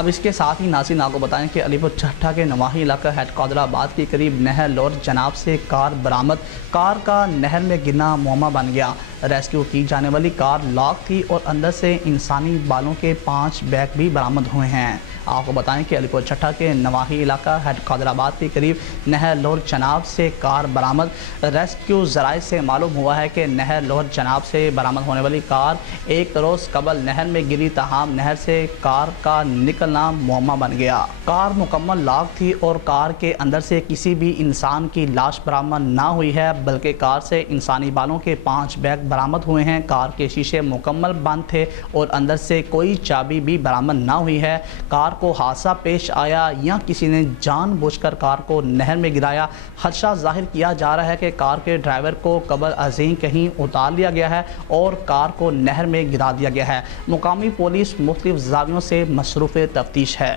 اب اس کے ساتھ ہی ناظرین آپ کو بتائیں کہ علی پور چٹھا کے نواحی علاقہ ہیڈ قادرآباد کے قریب نہر لور جناب سے کار برآمد۔ کار کا نہر میں گرنا معمہ بن گیا۔ ریسکیو کی جانے والی کار لاک تھی اور اندر سے انسانی بالوں کے 5 بیگ بھی برآمد ہوئے ہیں۔ آپ کو بتائیں کہ علی پور چٹھا کے نواحی علاقہ ہیڈ قادرآباد کے قریب نہر لور جناب سے کار برآمد۔ ریسکیو ذرائع سے معلوم ہوا ہے کہ نہر لور جناب سے برآمد ہونے والی کار ایک روز قبل نہر میں گری، تاہم نہر سے کار کا نکلنا معمہ بن گیا۔ کار مکمل لاک تھی اور کار کے اندر سے کسی بھی انسان کی لاش برآمد نہ ہوئی ہے، بلکہ کار سے انسانی بالوں کے 5 بیگ برآمد ہوئے ہیں۔ کار کے شیشے مکمل بند تھے اور اندر سے کوئی چابی بھی برآمد نہ ہوئی ہے۔ کار کو حادثہ پیش آیا یا کسی نے جان بوجھ کر کار کو نہر میں گرایا؟ خدشہ ظاہر کیا جا رہا ہے کہ کار کے ڈرائیور کو قبل ازیں کہیں اتار لیا گیا ہے اور کار کو نہر میں گرا دیا گیا ہے۔ مقامی پولیس مختلف زاویوں سے مصروف تفتیش ہے۔